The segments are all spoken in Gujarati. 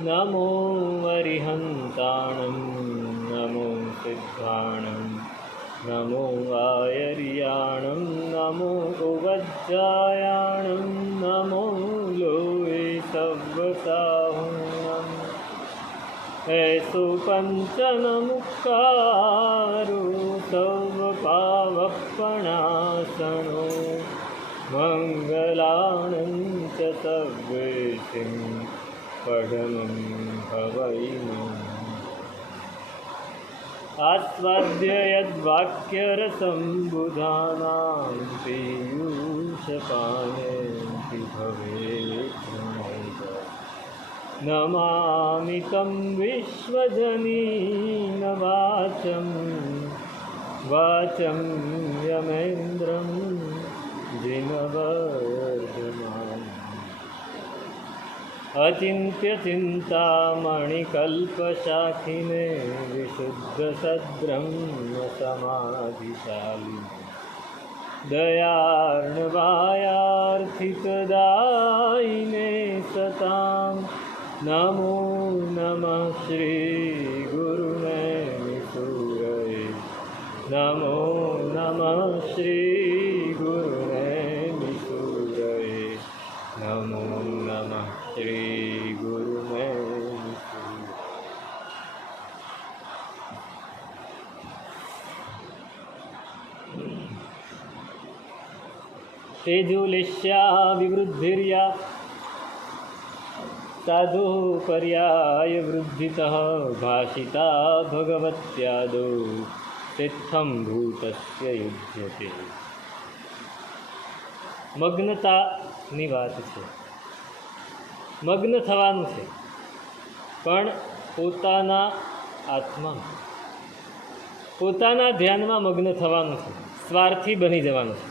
नमो अरिहन्ताणं नमो सिद्धाणं नमो आयर्याणं नमो उवज्जायाणं नमो लोये सव्वसाहुणम् ऐसो पंचनमुखारो सर्वपावपणासनो मंगलानं च सर्वेसिं पठनं भवैमम् आस्वाद्य यद्वाक्यरसं बुधानां पीयूषपानेति भवेत् नमामि तं विश्वजनीनवाचं वाचं यमेन्द्रं जिनवर्धमानम् अचिन्त्यचिन्तामणिकल्पशाखिने विशुद्धसद्ब्रह्मसमाधिशालिने दयार्णवायार्थिकदायिने सतां नमो नमः श्रीगुरुनैमिषूरये नमो नमः श्रीगुरुनैमिषूरये नमो नमः श्रीगुरुनैमिषूरये। तेजोलेश्या विवृद्धिर्या साधु पर्याय वृद्धितः भाषिता भगवत्यादौ तित्थं भूतस्य युज्यते। મગ્નતાની વાત છે, મગ્ન થવાનું છે, પણ પોતાના આત્મા પોતાના ધ્યાનમાં મગ્ન થવાનું છે, સ્વાર્થી બની જવાનું છે.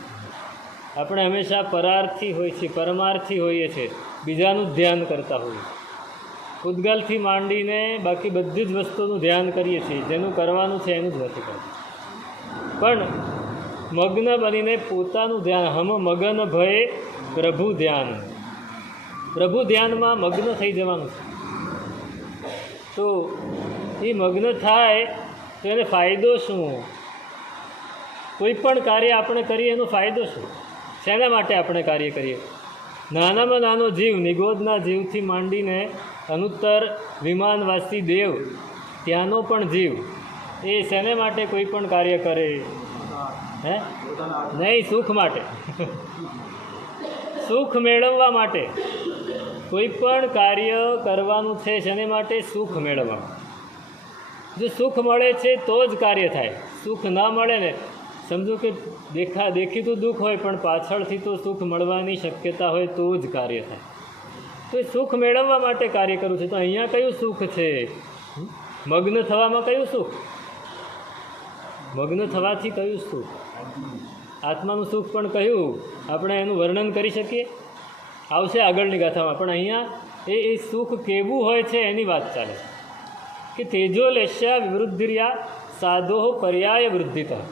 આપણે હંમેશા પરાર્થી હોય છે, પરમાર્થી હોઈએ છીએ, બીજાનું ધ્યાન કરતા હોઈએ. પૂતગલથી માંડીને બાકી બધી જ વસ્તુનું ધ્યાન કરીએ છીએ, જેનું કરવાનું છે એનું જ નથી કરતું. પણ મગ્ન બનીને પોતાનું ધ્યાન, હમ મગન ભયે પ્રભુ ધ્યાન, પ્રભુ ધ્યાનમાં મગ્ન થઈ જવાનું છે. તો એ મગ્ન થાય તો એને ફાયદો શું? કોઈ પણ કાર્ય આપણે કરીએ એનો ફાયદો શું? શેના માટે આપણે કાર્ય કરીએ? નાનામાં નાનો જીવ, નિગોદના જીવથી માંડીને અનુત્તર વિમાનવાસી દેવ, ત્યાંનો પણ જીવ, એ શેને માટે કોઈ પણ કાર્ય કરે? હે? નહીં, સુખ માટે. સુખ મેળવવા માટે કોઈ પણ કાર્ય કરવાનું છે. શેને માટે? સુખ મેળવવા. જો સુખ મળે છે તો જ કાર્ય થાય. સુખ ના મળે ને, સમજો કે દેખીતું દુઃખ હોય પણ પાછળથી તો સુખ મળવાની શક્યતા હોય તો જ કાર્ય થાય. તો એ સુખ મેળવવા માટે કાર્ય કરવું છે. તો અહીંયા કયું સુખ છે? મગ્ન થવામાં કયું સુખ? મગ્ન થવાથી કયું સુખ? આત્માનું સુખ પણ કહ્યું, આપણે એનું વર્ણન કરી શકીએ, આવશે આગળની ગાથામાં. પણ અહીંયા એ સુખ કેવું હોય છે એની વાત ચાલે કે તેજોલેશ્યા વિવૃદ્ધિર્યા સાધો પર્યાય વૃદ્ધિતા.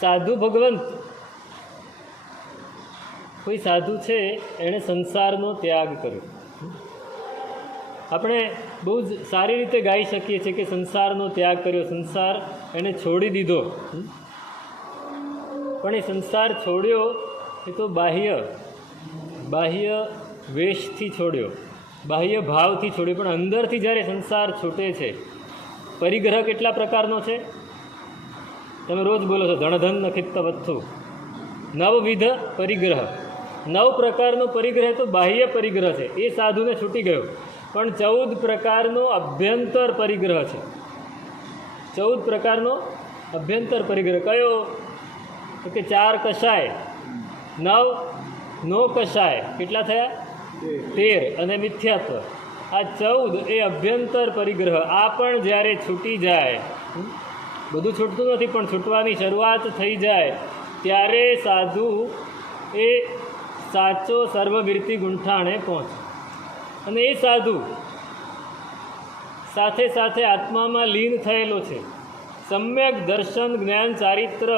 સાધુ ભગવંત, કોઈ સાધુ છે, એણે સંસારનો ત્યાગ કર્યો. આપણે બહુ જ સારી રીતે ગાઈ શકીએ છીએ કે સંસારનો ત્યાગ કર્યો, સંસાર એણે છોડી દીધો. પણ એ સંસાર છોડ્યો એ તો બાહ્ય વેશથી છોડ્યો, બાહ્ય ભાવથી છોડ્યો. પણ અંદરથી જ્યારે સંસાર છૂટે છે, પરિગ્રહ કેટલા પ્રકારનો છે? તમે રોજ બોલો છો, ધણધન નખિત્ત વત્થુ, નવવિધ પરિગ્રહ. 9 પ્રકારનો પરિગ્રહ તો બાહ્ય પરિગ્રહ છે, એ સાધુને છૂટી ગયો. પણ 14 પ્રકારનો અભ્યંતર પરિગ્રહ છે. 14 પ્રકારનો અભ્યંતર પરિગ્રહ કયો? તો કે 4 કષાય, 9 નો કષાય, કેટલા થયા? 13, અને મિથ્યાત્વ. આ 14 એ અભ્યંતર પરિગ્રહ. આ પણ જ્યારે છૂટી જાય, બધું છૂટતું નથી પણ છૂટવાની શરૂઆત થઈ જાય, ત્યારે સાધુ એ સાચો સર્વવીરતી ગુંઠાણે પહોંચે. અને એ સાધુ સાથે સાથે આત્મામાં લીન થયેલો છે, સમ્યક દર્શન જ્ઞાન ચારિત્ર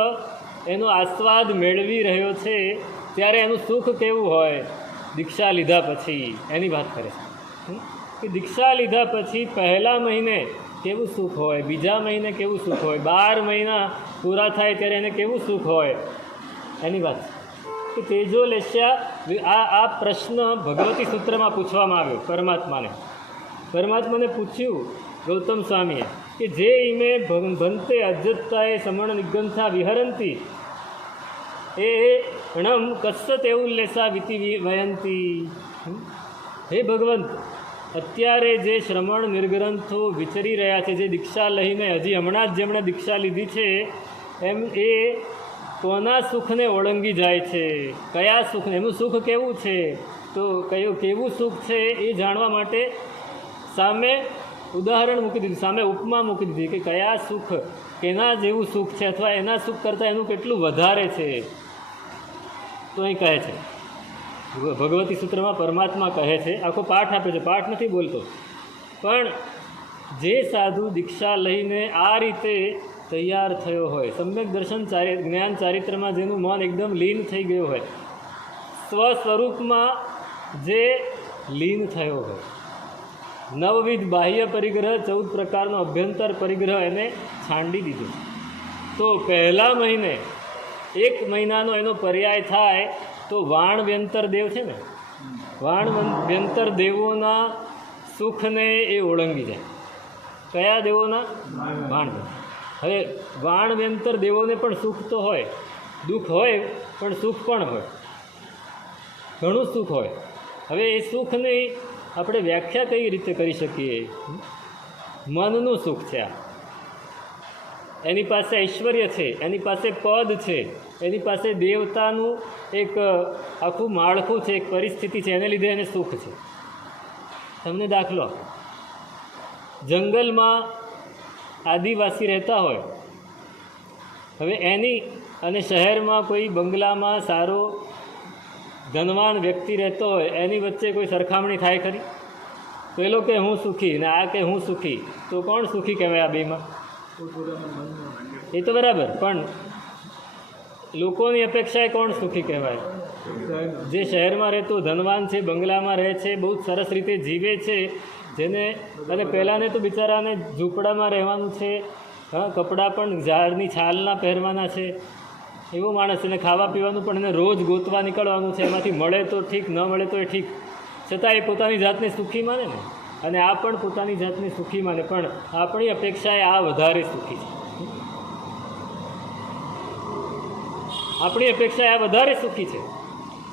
એનો આસ્વાદ મેળવી રહ્યો છે. ત્યારે એનું સુખ કેવું હોય? દીક્ષા લીધા પછી એની વાત કરે છે. કે દીક્ષા લીધા પછી પહેલા મહિને કેવું સુખ હોય, બીજા મહિને કેવું સુખ હોય, 12 મહિના પૂરા થાય ત્યારે એને કેવું સુખ હોય, એની વાત કે તેજો લેસ્યા આ પ્રશ્ન ભગવતી સૂત્રમાં પૂછવામાં આવ્યો પરમાત્માને પૂછ્યું ગૌતમ સ્વામીએ કે જે ઈમે ભંતે અજ્જતાએ સમણ નિગંથા વિહરંતી એ ણમ કસ્ય તેવું લેસા વિતિ વયંતી. હે ભગવંત, અત્યારે જે શ્રમણ નિર્ગ્રંથો વિચરી રહ્યા છે, જે દીક્ષા લઈને હજી હમણાં જ જેમણે દીક્ષા લીધી છે, એમ એ કોના સુખને ઓળંગી જાય છે, કયા સુખને, એમનું સુખ કેવું છે, તો કેવું સુખ છે એ જાણવા માટે સામે ઉદાહરણ મૂકી દીધું, સામે ઉપમા મૂકી દીધી કે કયા સુખ, કેના જેવું સુખ છે, અથવા એના સુખ કરતાં એનું કેટલું વધારે છે. તો અહીં કહે છે, ભગવતી સૂત્રમાં પરમાત્મા કહે છે, આખો પાઠ આપે છે, પાઠ નથી બોલતો, પણ જે સાધુ દીક્ષા લઈને આ રીતે તૈયાર થયો હોય, સમ્યક દર્શન જ્ઞાન ચારિત્રમાં જેનું મન એકદમ લીન થઈ ગયું હોય, સ્વસ્વરૂપમાં જે લીન થયો હોય, નવવિધ બાહ્ય પરિગ્રહ 14 પ્રકારનો અભ્યંતર પરિગ્રહ એને છાંડી દીધો, તો પહેલા મહિને 1 મહિનાનો એનો પર્યાય થાય તો વાણવ્યંતર દેવ છે ને, વાણવ્યંતર દેવોના સુખને એ ઓળંગી જાય. કયા દેવોના? વાણવ્યંતર. હવે વાણવ્યંતર દેવોને પણ સુખ તો હોય, દુઃખ હોય, પણ સુખ પણ હોય, ઘણું સુખ હોય. હવે એ સુખની આપણે વ્યાખ્યા કઈ રીતે કરી શકીએ? મનનું સુખ છે આ, એની પાસે ઐશ્વર્ય છે, એની પાસે પદ છે, એની પાસે દેવતાનું એક આખું માળખું છે, એક પરિસ્થિતિ છે, એને લીધે એને સુખ છે. તમને દાખલો, જંગલમાં આદિવાસી રહેતા હોય, હવે એની અને શહેરમાં કોઈ બંગલામાં સારો ધનવાન વ્યક્તિ રહેતો હોય, એની વચ્ચે કોઈ સરખામણી થાય ખરી? પેલો કે હું સુખી ને આ કે હું સુખી, તો કોણ સુખી કહેવાય આ બેમાં? એ તો બરાબર, પણ લોકોની અપેક્ષાએ કોણ સુખી કહેવાય? જે શહેરમાં રહેતો ધનવાન છે, બંગલામાં રહે છે, બહુ સરસ રીતે જીવે છે, જેને, અને પહેલાંને તો બિચારાને ઝૂંપડામાં રહેવાનું છે, હા, કપડાં પણ ઝાડની છાલના પહેરવાના છે, એવો માણસ, એને ખાવા પીવાનું પણ એને રોજ ગોતવા નીકળવાનું છે, એમાંથી મળે તો ઠીક, ન મળે તો એ ઠીક, છતાં એ પોતાની જાતને સુખી માને ને, અને આ પણ પોતાની જાતને સુખી માને, પણ આપણી અપેક્ષાએ આ વધારે સુખી છે, આપણી અપેક્ષાએ આ વધારે સુખી છે,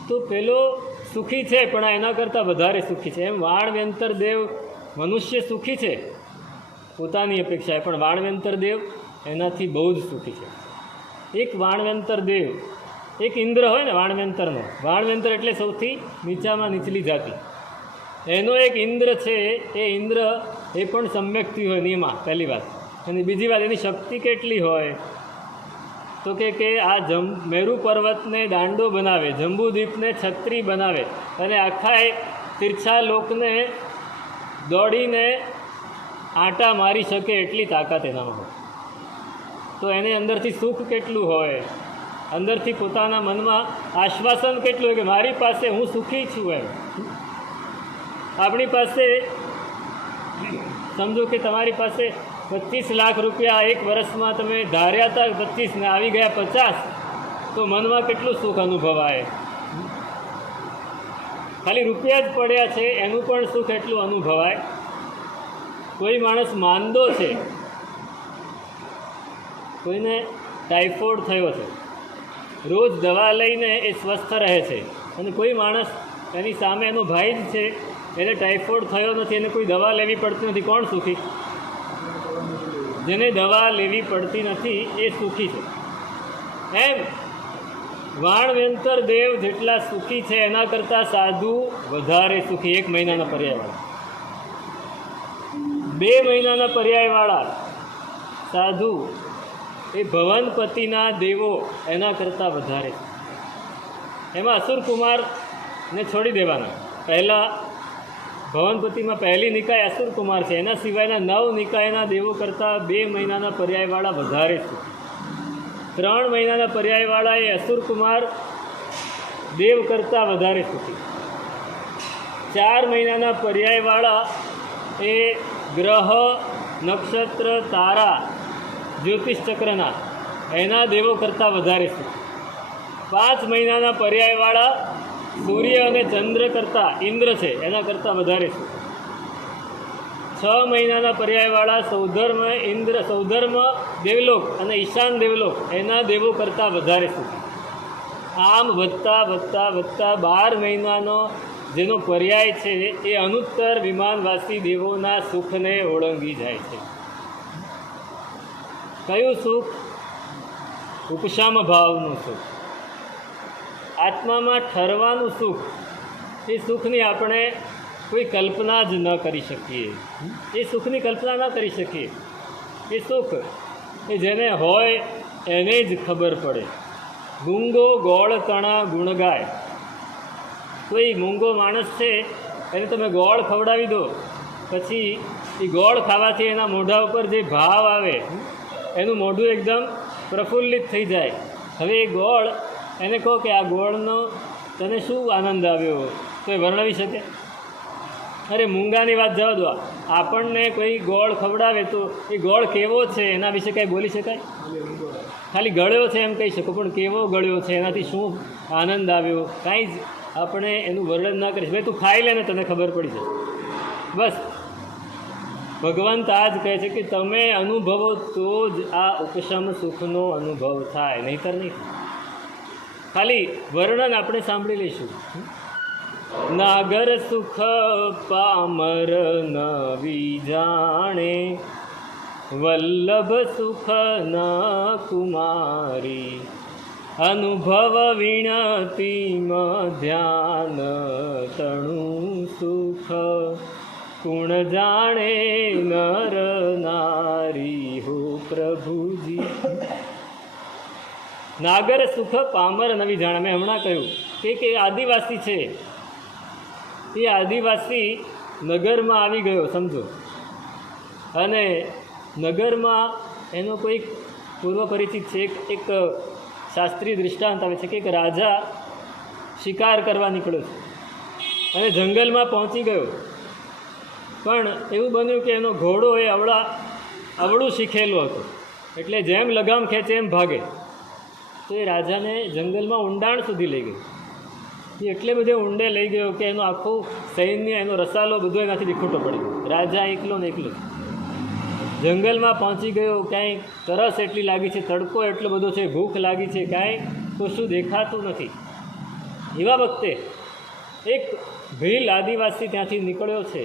તો પેલો સુખી છે પણ આ એના કરતાં વધારે સુખી છે. એમ વાણવ્યંતર દેવ મનુષ્ય સુખી છે પોતાની અપેક્ષાએ, પણ વાણવ્યંતર દેવ એનાથી બહુ જ સુખી છે. એક વાણવ્યંતર દેવ, એક ઇન્દ્ર હોય ને વાણવ્યંતરનો, વાણવ્યંતર એટલે સૌથી નીચામાં નીચલી જાતિ, એનો એક ઇન્દ્ર છે, એ ઇન્દ્ર એ પણ સમ્યક્તિ હોય નિયમા, પહેલી વાત. અને બીજી વાત, એની શક્તિ કેટલી હોય તો કે આ મેરુ પર્વતને દાંડો બનાવે, જંબુદ્વીપને છત્રી બનાવે, અને આખા તીર્છા લોકને દોડીને આંટા મારી શકે એટલી તાકાત એનામાં હોય. તો એને અંદરથી સુખ કેટલું હોય, અંદરથી પોતાના મનમાં આશ્વાસન કેટલું હોય કે મારી પાસે હું સુખી છું. એમ આપણી પાસે, સમજો કે તમારી પાસે 25 લાખ રૂપિયા એક વર્ષમાં તમે ધાર્યા હતા 25 ને આવી ગયા 50, તો મનમાં કેટલું સુખ અનુભવાય. ખાલી રૂપિયા જ પડ્યા છે એનું પણ સુખ એટલું અનુભવાય. કોઈ માણસ માંદો છે, કોઈને ટાઇફોઇડ થયો છે, રોજ દવા લઈને એ સ્વસ્થ રહે છે, અને કોઈ માણસ એની સામે એનો ભાઈ જ છે, એને ટાઇફોઇડ થયો નથી, એને કોઈ દવા લેવી પડતી નથી, કોણ સુખી? જેને દવા લેવી પડતી નથી એ સુખી છે. એમ વાણવ્યંતર દેવ જેટલા સુખી છે એના કરતાં સાધુ વધારે સુખી. 1 મહિનાના પર્યાયવાળા, 2 મહિનાના પર્યાયવાળા સાધુ, એ ભવનપતિના દેવો એના કરતાં વધારે. એમાં અસુર કુમારને છોડી દેવાના. પહેલાં ભવનપતિમાં પહેલી નિકાય અસુર કુમાર છે, એના સિવાયના 9 નિકાયના દેવો કરતાં 2 મહિનાના પર્યાયવાળા વધારે સુખી. 3 મહિનાના પર્યાયવાળા એ અસુર કુમાર દેવ કરતાં વધારે સુખી. 4 મહિનાના પર્યાયવાળા એ ગ્રહ, નક્ષત્ર, તારા, જ્યોતિષ ચક્રના એના દેવો કરતાં વધારે સુખ. 5 મહિનાના પર્યાયવાળા સૂર્ય અને ચંદ્ર કરતાં, ઇન્દ્ર છે એના કરતાં વધારે સુખ. 6 મહિનાના પર્યાયવાળા સૌધર્મ, ઇન્દ્ર, સૌધર્મ દેવલોક અને ઈશાન દેવલોક એના દેવો કરતાં વધારે સુખ. આમ વધતા વધતા વધતા 12 મહિનાનો જેનો પર્યાય છે એ અનુત્તર વિમાનવાસી દેવોના સુખને ઓળંગી જાય છે. કયું સુખ? ઉપશામ ભાવનું સુખ, આત્મામાં ઠરવાનું સુખ. એ સુખની આપણે કોઈ કલ્પના જ ન કરી શકીએ. એ સુખની કલ્પના ન કરી શકીએ. એ સુખ એ જેને હોય એને જ ખબર પડે. મૂંગો ગોળ તણા ગુણ ગાય. કોઈ મૂંગો માણસ છે એને તમે ગોળ ખવડાવી દો, પછી એ ગોળ ખાવાથી એના મોઢા ઉપર જે ભાવ આવે, એનું મોઢું એકદમ પ્રફુલ્લિત થઈ જાય. હવે એ ગોળ, એને કહો કે આ ગોળનો તને શું આનંદ આવ્યો, તો એ વર્ણવી શકે? અરે મૂંગાની વાત જવા દો, આપણને કોઈ ગોળ ખવડાવે તો એ ગોળ કેવો છે એના વિશે કાંઈ બોલી શકાય? ખાલી ગળ્યો છે એમ કહી શકો, પણ કેવો ગળ્યો છે, એનાથી શું આનંદ આવ્યો, કાંઈ જ આપણે એનું વર્ણન ના કરીશ. ભાઈ તું ખાઈ લે ને તને ખબર પડી જાય. બસ ભગવાન તો આ જ કહે છે કે તમે અનુભવો તો જ આ ઉપશમ સુખનો અનુભવ થાય, નહીંતર નહીં. ખાલી વર્ણન આપણે સાંભળી લઈશું. નાગર સુખ પામર નવી જાણે, વલ્લભ સુખ ન કુમારી, અનુભવ વિણતીમ ધ્યાન તણું સુખ, કુણ જાણે નર નારી હો પ્રભુજી. નાગર સુખ પામર નવી જાણે. મેં હમણાં કહ્યું કે આદિવાસી છે, એ આદિવાસી નગરમાં આવી ગયો સમજો, અને નગરમાં એનો કોઈક પૂર્વ પરિચિત છે. એક શાસ્ત્રીય દૃષ્ટાંત આવે છે કે એક રાજા શિકાર કરવા નીકળ્યો છે અને જંગલમાં પહોંચી ગયો, પણ એવું બન્યું કે એનો ઘોડો એ અવળું શીખેલો હતો, એટલે જેમ લગામ ખેંચે એમ ભાગે. તો એ રાજાને જંગલમાં ઊંડાણ સુધી લઈ ગયો. એ એટલે બધે ઊંડે લઈ ગયો કે એનું આખું સૈન્ય, એનો રસાલો બધો એનાથી વિખૂટો પડી ગયો. રાજા એકલો ને એકલો જંગલમાં પહોંચી ગયો. કાંઈ તરસ એટલી લાગી છે, તડકો એટલો બધો છે, ભૂખ લાગી છે, કાંઈ કશું દેખાતું નથી. એવા વખતે એક ભીલ આદિવાસી ત્યાંથી નીકળ્યો છે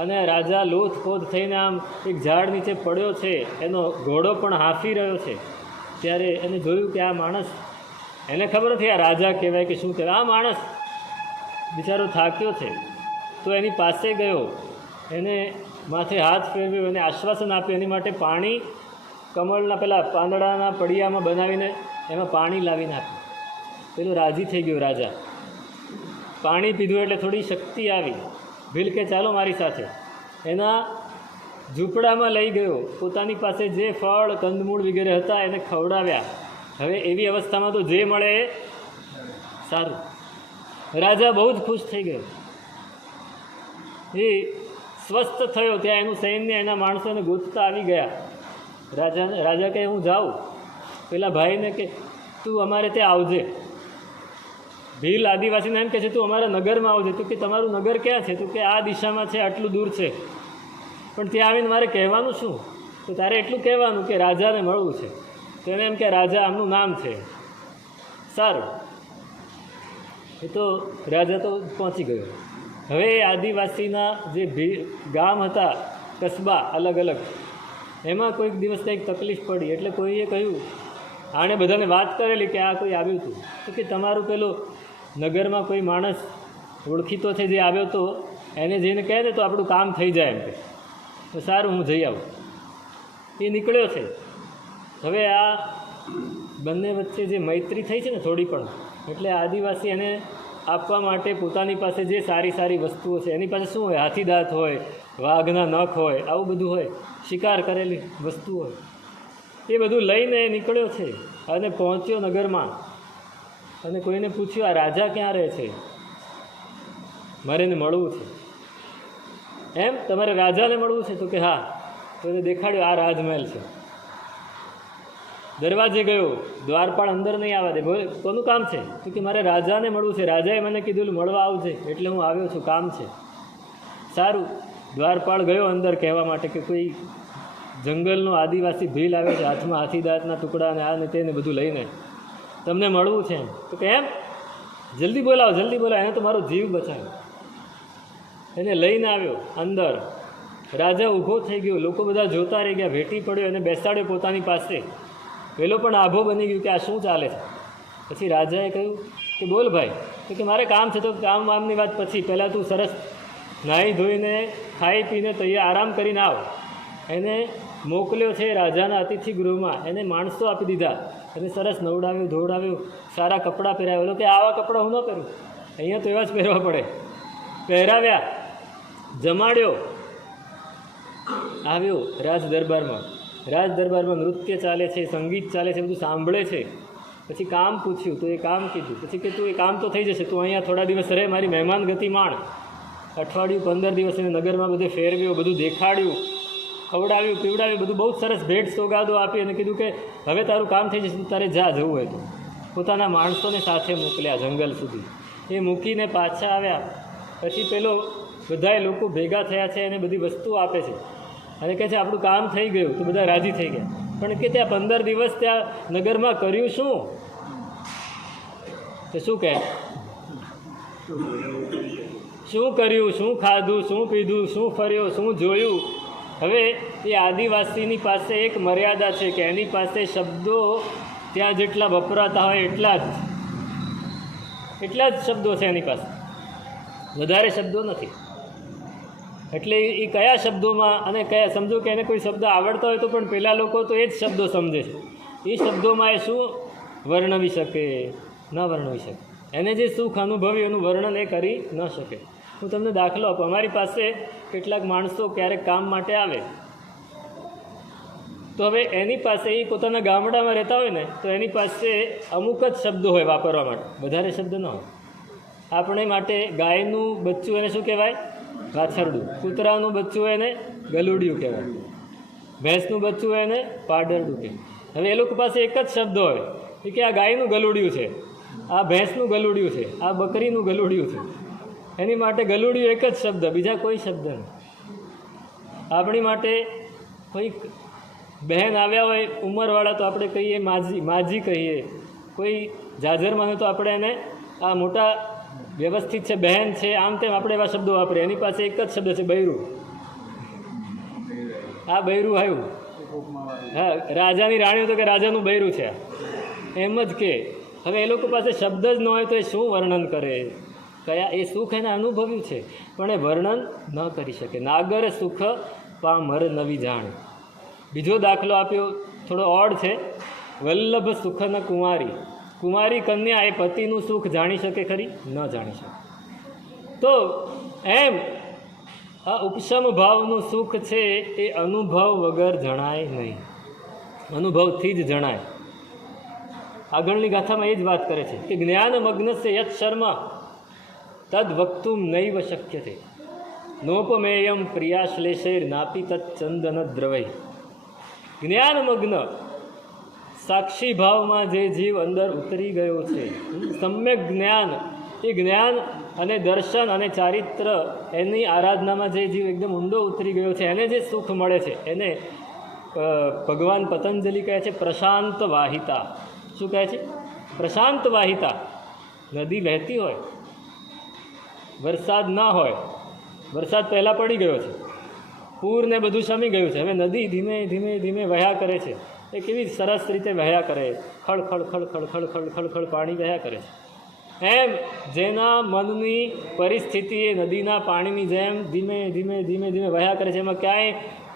અને રાજા લોથપોથ થઈને આમ એક ઝાડ નીચે પડ્યો છે, એનો ઘોડો પણ હાંફી રહ્યો છે. ત્યારે એને જોયું કે આ માણસ, એને ખબર નથી આ રાજા કહેવાય કે શું કહેવાય, આ માણસ બિચારો થાક્યો છે. તો એની પાસે ગયો, એને માથે હાથ ફેરવ્યો, એને આશ્વાસન આપ્યું, એની માટે પાણી કમળના પેલા પાંદડાના પડિયામાં બનાવીને એમાં પાણી લાવીને આપ્યું. પેલો રાજી થઈ ગયો રાજા. પાણી પીધું એટલે થોડી શક્તિ આવી. ભીલ કે ચાલો મારી સાથે. એના ઝૂંપડામાં લઈ ગયો, પોતાની પાસે જે ફળ કંદમૂળ વગેરે હતા એને ખવડાવ્યા. હવે એવી અવસ્થામાં તો જે મળે એ સારું. રાજા બહુ જ ખુશ થઈ ગયો, એ સ્વસ્થ થયો. ત્યાં એનું સૈન્ય, એના માણસોને ગોતતા આવી ગયા. રાજા કહે હું જાઉં. પેલા ભાઈને કે તું અમારે ત્યાં આવજે. ભીલ આદિવાસીને એમ કહે છે તું અમારા નગરમાં આવજે. તું કે તમારું નગર ક્યાં છે? તું કે આ દિશામાં છે, આટલું દૂર છે. પણ ત્યાં આવીને મારે કહેવાનું શું? તો તારે એટલું કહેવાનું કે રાજાને મળવું છે. તો એને એમ કે રાજા આમનું નામ છે. સારું, એ તો રાજા તો પહોંચી ગયો. હવે આદિવાસીના જે ગામ હતા, કસ્બા અલગ અલગ, એમાં કોઈક દિવસ કંઈક તકલીફ પડી. એટલે કોઈએ કહ્યું, આણે બધાને વાત કરેલી કે આ કોઈ આવ્યું હતું. તો કે તમારું પેલો નગરમાં કોઈ માણસ ઓળખીતો છે જે આવ્યો હતો, એને જઈને કહે ને તો આપણું કામ થઈ જાય એમ કે. તો સારું, હું જઈ આવું. એ નીકળ્યો છે. હવે આ બંને વચ્ચે જે મૈત્રી થઈ છે ને થોડી પણ, એટલે આદિવાસી એને આપવા માટે પોતાની પાસે જે સારી સારી વસ્તુઓ છે, એની પાસે શું હોય? હાથીદાંત હોય, વાઘના નખ હોય, આવું બધું હોય, શિકાર કરેલી વસ્તુ હોય. એ બધું લઈને નીકળ્યો છે અને પહોંચ્યો નગરમાં. અને કોઈને પૂછ્યું આ રાજા ક્યાં રહે છે? મારે એને મળવું છે. એમ તમારે રાજાને મળવું છે? તો કે હા. તો એને દેખાડ્યો આ રાજમહેલ છે. દરવાજે ગયો, દ્વારપાળ અંદર નહીં આવવા દે. બોલે કોનું કામ છે? તો કે મારે રાજાને મળવું છે, રાજાએ મને કીધું મળવા આવજે, એટલે હું આવ્યો છું, કામ છે. સારું. દ્વારપાળ ગયો અંદર કહેવા માટે કે કોઈ જંગલનો આદિવાસી ભીલ આવે છે, હાથમાં હાથીદાંતના ટુકડા અને આ ને તેને બધું લઈને, તમને મળવું છે. તો કે એમ, જલ્દી બોલાવો, જલ્દી બોલાવો, એને તો મારો જીવ બચાવ્યો. એને લઈને આવ્યો અંદર. રાજા ઊભો થઈ ગયો, લોકો બધા જોતા રહી ગયા, ભેટી પડ્યો અને બેસાડ્યો પોતાની પાસે. પેલો પણ આભો બની ગયું કે આ શું ચાલે છે. પછી રાજાએ કહ્યું કે બોલ ભાઈ. તો કે મારે કામ છે. તો કામ વામની વાત પછી, પહેલાં તું સરસ નાહી ધોઈને ખાઈ પીને તૈયાર આરામ કરીને આવ. એને મોકલ્યો છે રાજાના અતિથિ ગૃહમાં. એને માણસો આપી દીધા, એને સરસ નવડાવ્યું, ધોવડાવ્યું, સારા કપડાં પહેરાવ્યો. કે આવા કપડાં હું ન પહેરું, અહીંયા તો એવા જ પહેરવા પડે. પહેરાવ્યા, જમાડ્યો, આવ્યો રાજ દરબારમાં. રાજ દરબારમાં નૃત્ય ચાલે છે, સંગીત ચાલે છે, બધું સાંભળે છે. પછી કામ પૂછ્યું તો એ કામ કીધું. પછી કે તું એ કામ તો થઈ જશે, તું અહીંયા થોડા દિવસ રહે, મારી મહેમાન ગતિ માણ. અઠવાડિયું 15 દિવસ એને નગરમાં બધે ફેરવ્યો, બધું દેખાડ્યું, ખવડાવ્યું, પીવડાવ્યું, બધું બહુ સરસ ભેટ સોગાદો આપી અને કીધું કે હવે તારું કામ થઈ જશે, તારે જા, જવું હોય તો. પોતાના માણસોને સાથે મોકલ્યા જંગલ સુધી. એ મૂકીને પાછા આવ્યા. પછી પેલો બધાએ લોકો ભેગા થયા છે અને બધી વસ્તુઓ આપે છે અને કહે છે આપણું કામ થઈ ગયું. તો બધા રાજી થઈ ગયા. પણ કે ત્યાં 15 દિવસ ત્યાં નગરમાં કર્યું શું? તો શું કહે? શું કર્યું, શું ખાધું, શું પીધું, શું ફર્યો, શું જોયું? હવે એ આદિવાસીની પાસે એક મર્યાદા છે કે એની પાસે શબ્દો ત્યાં જેટલા વપરાતા હોય એટલા જ શબ્દો છે એની પાસે, વધારે શબ્દો નથી. એટલે એ કયા શબ્દોમાં અને કયા, સમજો કે એને કોઈ શબ્દ આવડતા હોય તો પણ પેલા લોકો તો એ જ શબ્દો સમજે છે. એ શબ્દોમાં એ શું વર્ણવી શકે? ન વર્ણવી શકે. એને જે સુખ અનુભવ્યું એનું વર્ણન એ કરી ન શકે. હું તમને દાખલો આપું. અમારી પાસે કેટલાક માણસો ક્યારેક કામ માટે આવે, તો હવે એની પાસે, એ પોતાના ગામડામાં રહેતા હોય ને, તો એની પાસે અમુક જ શબ્દો હોય વાપરવા માટે, વધારે શબ્દ ન હોય. આપણે માટે ગાયનું બચ્ચું એને શું કહેવાય? વાછરડું. કૂતરાનું બચ્ચું એને ગલુડિયું કહેવાય. ભેંસનું બચ્ચું એને પાડરડું કહેવાય. હવે એ લોકો પાસે એક જ શબ્દ હોય કે આ ગાયનું ગલુડિયું છે, આ ભેંસનું ગલુડિયું છે, આ બકરીનું ગલુડિયું છે. એની માટે ગલુડિયું એક જ શબ્દ, બીજા કોઈ શબ્દ નહીં. આપણી માટે કોઈક બહેન આવ્યા હોય ઉંમરવાળા, તો આપણે કહીએ માજી, માજી કહીએ. કોઈ જાજરમાં હોય તો આપણે એને આ મોટા વ્યવસ્થિત છે, બહેન છે, આમ તેમ આપણે એવા શબ્દો વાપરીએ. એની પાસે એક જ શબ્દ છે, બૈરું. આ બૈરું આવ્યું. હા, રાજાની રાણીઓ તો કે રાજાનું બૈરું છે, એમ જ કે. હવે એ લોકો પાસે શબ્દ જ ન હોય તો એ શું વર્ણન કરે? કયા એ સુખ એને અનુભવ્યું છે પણ એ વર્ણન ન કરી શકે. નાગર સુખ પામર નવી જાણ. બીજો દાખલો આપ્યો, થોડો ઓડ છે. વલ્લભ સુખ ન કુંવારી. કુંવારી કન્યા એ પતિનું સુખ જાણી શકે ખરી? ન જાણી શકે. તો એમ આ ઉપશમ ભાવનું સુખ છે એ અનુભવ વગર જણાય નહીં, અનુભવથી જ જણાય. આગળની ગાથામાં એ જ વાત કરે છે કે જ્ઞાનમગ્ન સે યત શર્મ તદ વક્તુમ નૈવ શક્યતે નોપમેયમ પ્રિયાશ્લેષૈર નાપી તત્ચંદન દ્રવૈ. જ્ઞાનમગ્ન, સાક્ષી ભાવમાં જે જીવ અંદર ઉતરી ગયો છે, સમ્યક જ્ઞાન, એ જ્ઞાન અને દર્શન અને ચારિત્ર, એની આરાધનામાં જે જીવ એકદમ ઊંડો ઉતરી ગયો છે, એને જે સુખ મળે છે એને ભગવાન પતંજલિ કહે છે પ્રશાંત વાહિતા. શું કહે છે? પ્રશાંત વાહિતા. નદી વહેતી હોય, વરસાદ ના હોય, વરસાદ પહેલાં પડી ગયો છે, પૂરને બધું શમી ગયું છે, હવે નદી ધીમે ધીમે ધીમે વહ્યા કરે છે. એ કેવી સરસ રીતે વહ્યા કરે, ખળ ખળ ખળ ખળ ખળ ખળ ખળ ખળ પાણી વહ્યા કરે છે. એમ જેના મનની પરિસ્થિતિ એ નદીના પાણીની જેમ ધીમે ધીમે ધીમે ધીમે વહ્યા કરે છે. એમાં ક્યાંય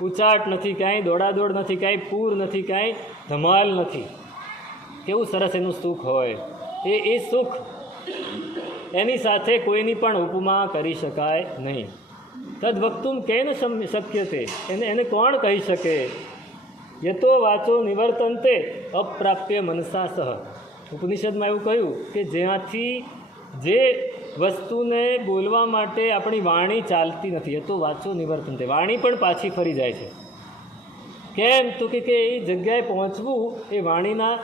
ઉચાટ નથી, ક્યાંય દોડાદોડ નથી, ક્યાંય પૂર નથી, ક્યાંય ધમાલ નથી. કેવું સરસ એનું સુખ હોય. એ સુખ એની સાથે કોઈની પણ ઉપમા કરી શકાય નહીં. તદ વક્તુમ કેન શક્યતે. એને કોણ કહી શકે? યતો વાચો નિવર્તન્તે અપ્રાપ્ય મનસા સહ. ઉપનિષદમાં એવું કહ્યું કે જ્યાંથી જે વસ્તુને બોલવા માટે આપણી વાણી ચાલતી નથી, એ તો વાચો નિવર્તન છે, વાણી પણ પાછી ફરી જાય છે. કેમ? તો કે એ જગ્યાએ પહોંચવું એ વાણીના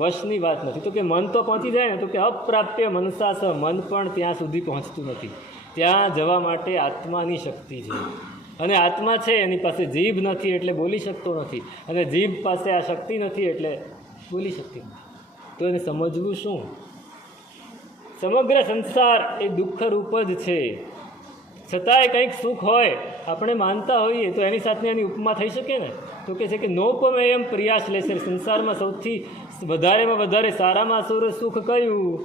વશની વાત નથી. તો કે મન તો પહોંચી જાય ને, તો કે અપ્રાપ્ય મનસા સ, મન પણ ત્યાં સુધી પહોંચતું નથી. ત્યાં જવા માટે આત્માની શક્તિ છે, અને આત્મા છે એની પાસે જીભ નથી એટલે બોલી શકતો નથી, અને જીભ પાસે આ શક્તિ નથી એટલે બોલી શકતી નથી. તો એને સમજવું શું? સમગ્ર સંસાર એ દુઃખરૂપ જ છે, છતાંય કંઈક સુખ હોય આપણે માનતા હોઈએ તો એની સાથે એની ઉપમા થઈ શકે ને. તો કે છે કે નોપમેયમ પ્રિયાશ્લેષર, સંસારમાં સૌથી વધારેમાં વધારે સારામાં સુર સુખ કયું?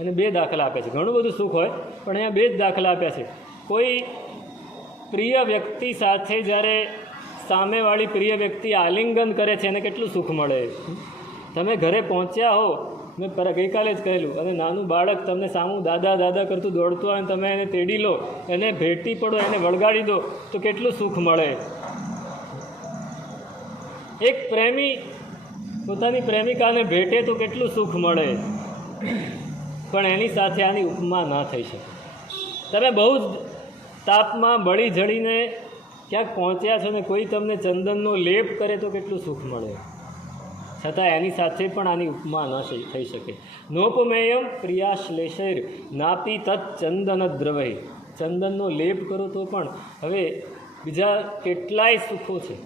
અને બે દાખલા આપ્યા છે. ઘણું બધું સુખ હોય પણ અહીંયા બે જ દાખલા આપ્યા છે. કોઈ પ્રિય વ્યક્તિ સાથે જ્યારે સામેવાળી પ્રિય વ્યક્તિ આલિંગન કરે છે એને કેટલું સુખ મળે. તમે ઘરે પહોંચ્યા હો, મેં ગઈકાલે જ કહેલું, અને નાનું બાળક તમને સામું દાદા દાદા કરતું દોડતું હોય અને તમે એને તેડી લો, એને ભેટી પડો, એને વળગાડી દો તો કેટલું સુખ મળે. એક પ્રેમી પોતાની પ્રેમિકાને ભેટે તો કેટલું સુખ મળે. પણ એની સાથે આની ઉપમા ના થઈ શકે. તમે બહુ જ તાપમાં બળી જળીને ક્યાંક પહોંચ્યા છો ને કોઈ તમને ચંદનનો લેપ કરે તો કેટલું સુખ મળે, છતાં એની સાથે પણ આની ઉપમા ન થઈ શકે. નોપમેયમ પ્રિયાશ્લેષૈર નાપી તત્ ચંદન દ્રવૈ, ચંદનનો લેપ કરો તો પણ. હવે બીજા કેટલાય સુખો છે.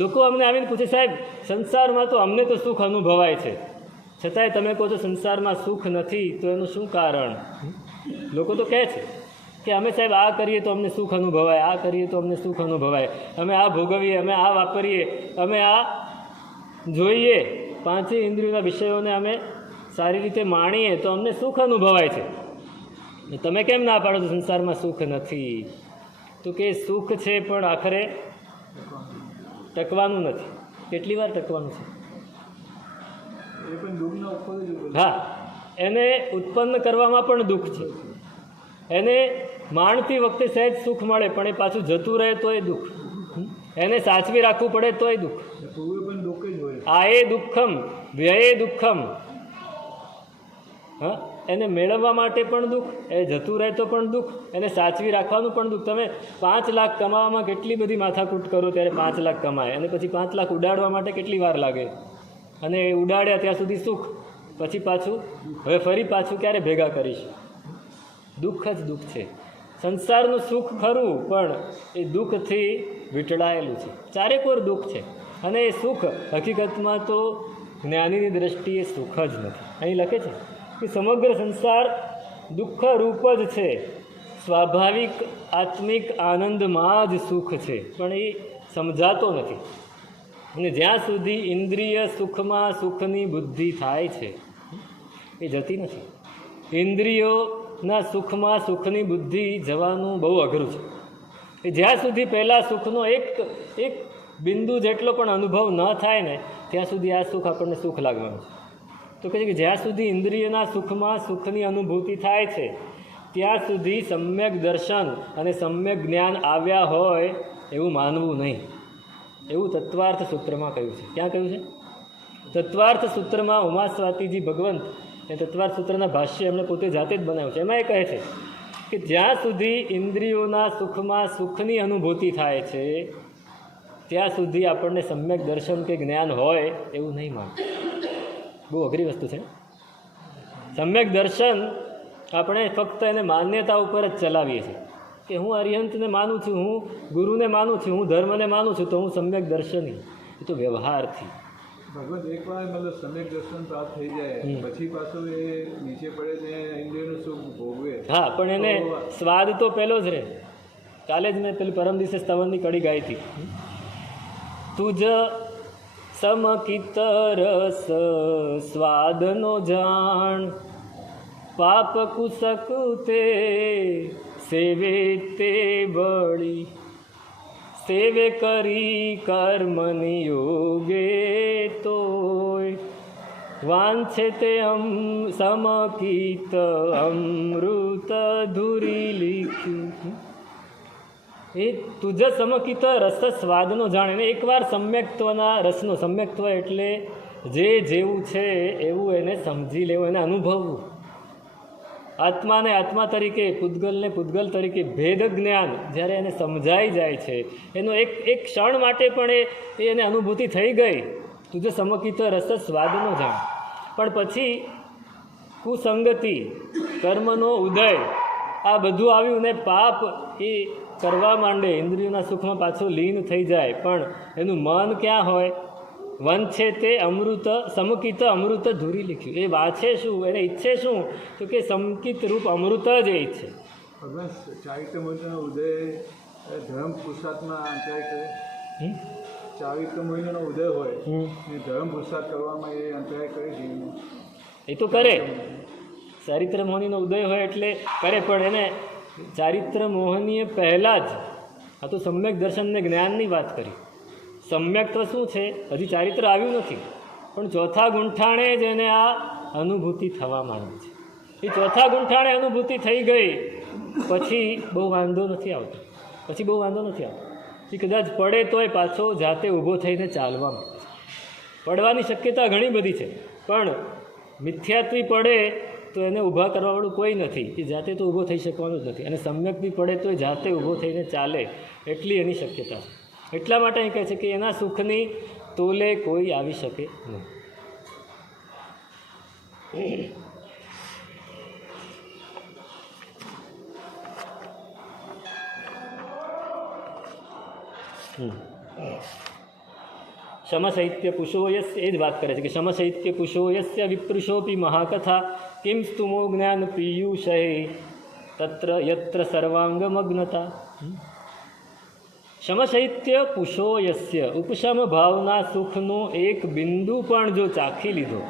લોકો અમને આવીને પૂછે, સાહેબ સંસારમાં તો અમને તો સુખ અનુભવાય છે, છતાંય તમે કહો છો સંસારમાં સુખ નથી, તો એનું શું કારણ? લોકો તો કહે છે કે અમે સાહેબ આ કરીએ તો અમને સુખ અનુભવાય, આ કરીએ તો અમને સુખ અનુભવાય, અમે આ ભોગવીએ, અમે આ વાપરીએ, અમે આ જોઈએ, પાંચેય ઇન્દ્રિયોના વિષયોને અમે સારી રીતે માણીએ તો અમને સુખ અનુભવાય છે. તમે કેમ ના પાડો છો સંસારમાં સુખ નથી? તો કે સુખ છે પણ આખરે ટકવાનું નથી. કેટલી વાર ટકવાનું છે? હા, એને ઉત્પન્ન કરવામાં પણ દુઃખ છે. એને માણતી વખતે સહેજ સુખ મળે પણ એ પાછું જતું રહે તો એ દુઃખ. એને સાચવી રાખવું પડે તોય દુઃખ. આયે દુઃખમ વ્યયે દુઃખમ. હા, એને મેળવવા માટે પણ દુઃખ, એ જતું રહે તો પણ દુઃખ, એને સાચવી રાખવાનું પણ દુઃખ. તમે 5 લાખ કમાવામાં કેટલી બધી માથાકૂટ કરો ત્યારે 5 લાખ કમાય, અને પછી 5 લાખ ઉડાડવા માટે કેટલી વાર લાગે, અને એ ઉડાડ્યા ત્યાં સુધી સુખ, પછી પાછું હવે ફરી પાછું ક્યારે ભેગા કરીશ? દુઃખ જ દુઃખ છે. સંસારનું સુખ ખરું પણ એ દુઃખથી વીંટળાયેલું છે, ચારેકોર દુઃખ છે. અને એ સુખ હકીકતમાં તો જ્ઞાનીની દ્રષ્ટિએ સુખ જ નથી. અહીં લખે છે કે સમગ્ર સંસાર દુઃખરૂપ જ છે, સ્વાભાવિક આત્મિક આનંદમાં જ સુખ છે, પણ એ સમજાતો નથી. અને જ્યાં સુધી ઇન્દ્રિય સુખમાં સુખની બુદ્ધિ થાય છે એ જતી નથી. ઇન્દ્રિયોના સુખમાં સુખની બુદ્ધિ જવાનું બહુ અઘરું છે. એ જ્યાં સુધી પહેલાં સુખનો એક બિંદુ જેટલો પણ અનુભવ ન થાય ને ત્યાં સુધી આ સુખ આપણને સુખ લાગવાનું છે. તો કહે છે કે જ્યાં સુધી ઇન્દ્રિયના સુખમાં સુખની અનુભૂતિ થાય છે ત્યાં સુધી સમ્યક દર્શન અને સમ્યક જ્ઞાન આવ્યા હોય એવું માનવું નહીં. એવું તત્વાર્થ સૂત્રમાં કહ્યું છે. ક્યાં કહ્યું છે? તત્વાર્થ સૂત્રમાં ઉમાસ્વાતીજી ભગવંત એ તત્વાર્થ સૂત્રના ભાષ્ય એમણે પોતે જાતે જ બનાવ્યું છે. એમાં એ કહે છે કે જ્યાં સુધી ઇન્દ્રિયોના સુખમાં સુખની અનુભૂતિ થાય છે ત્યાં સુધી આપણને સમ્યક દર્શન કે જ્ઞાન હોય એવું નહીં માનવું. બહુ અઘરી વસ્તુ છે. સમ્યક દર્શન આપણે ફક્ત એને માન્યતા ઉપર જ ચલાવીએ છીએ કે હું અરિહંતને માનું છું, હું ગુરુને માનું છું, હું ધર્મને માનું છું તો હું સમ્યક દર્શની. એ તો વ્યવહારથી ભગવત એકવાર મતલબ સમ્યક દર્શન પ્રાપ્ત થઈ જાય પછી પાછું એ નીચે પડે ને ઇન્દ્રિયનું સુખ ભોગવે. હા, પણ એને સ્વાદ તો પહેલો જ રહે. કાલે જ મેં પેલી પરમ દિવસે સ્તવનની કડી ગાઈ હતી. તુજ સમકિત રસ સ્વાદનો જાણ, પાપ કુસક તે સેવે તે બળી, સેવે કરી કર્મની યોગે તોય, વાંછે તે સમકિત અમૃત ધુરી લીખ્યું. એ તુજ સમકિત રસ સ્વાદનો જાણ. એને એકવાર સમ્યક્ત્વના રસનો, સમ્યક્ત્વ એટલે જે જેવું છે એવું એને સમજી લેવું, એને અનુભવવું. આત્માને આત્મા તરીકે, પૂતગલને પૂતગલ તરીકે ભેદ જ્ઞાન જ્યારે એને સમજાઈ જાય છે, એનો એક ક્ષણ માટે પણ એને અનુભૂતિ થઈ ગઈ, તુજે સમકિત રસ સ્વાદનો જાણ. પણ પછી કુસંગતિ, કર્મનો ઉદય, આ બધું આવ્યું ને પાપ એ કરવા માંડે, ઇન્દ્રિયોના સુખમાં પાછું લીન થઈ જાય, પણ એનું મન ક્યાં હોય? વન છે તે અમૃત, સમકિત અમૃત ધૂરી લખ્યું. એ વાંચે શું, એને ઈચ્છે શું? તો કે સમકિત રૂપ અમૃત જ એ ઈચ્છે. ભગવાન ચારિત્ર મોહિનીનો ઉદય ધર્મ પુરુષાર્થમાં અંતરાય કરે. ચારિત્ર મોહિનીનો ઉદય હોય એ ધર્મ પુરુષાર્થ કરવામાં એ અંતરાય કરે જીવને. એ તો કરે, ચારિત્ર મોહિનીનો ઉદય હોય એટલે કરે, પણ એને ચારિત્ર મોહનીય પહેલાં જ, આ તો સમ્યક દર્શનને જ્ઞાનની વાત કરી. સમ્યક્ત્વ શું છે? હજી ચારિત્ર આવ્યું નથી, પણ ચોથા ગુંઠાણે જ એને આ અનુભૂતિ થવા માંડી છે. એ ચોથા ગુંઠાણે અનુભૂતિ થઈ ગઈ પછી બહુ વાંધો નથી આવતો, એ કદાચ પડે તોય પાછો જાતે ઊભો થઈને ચાલવા માંડે છે. પડવાની શક્યતા ઘણી બધી છે, પણ મિથ્યાત્વી પડે તો એને ઊભા કરવાવાળું કોઈ નથી, એ જાતે તો ઊભો થઈ શકવાનું જ નથી. અને સમ્યક્ પડે તો એ જાતે ઊભો થઈને ચાલે એટલી એની શક્યતા છે. એટલા માટે અહીં કહે છે કે એના સુખની તોલે કોઈ આવી શકે નહીં. શમશૈત્ય પુષોયસ્ય, એ જ વાત કરે છે કે શમશૈત્ય પુષોયસ્ય વિપૃશોપી મહાકથા કિમ સ્તુમો જ્ઞાન પીયુષય તત્ર યત્ર સર્વાંગમગ્નતા. શમશૈત્ય પુષોયસ્ય, ઉપશમ ભાવના સુખનો એક બિંદુ પણ જો ચાખી લીધો,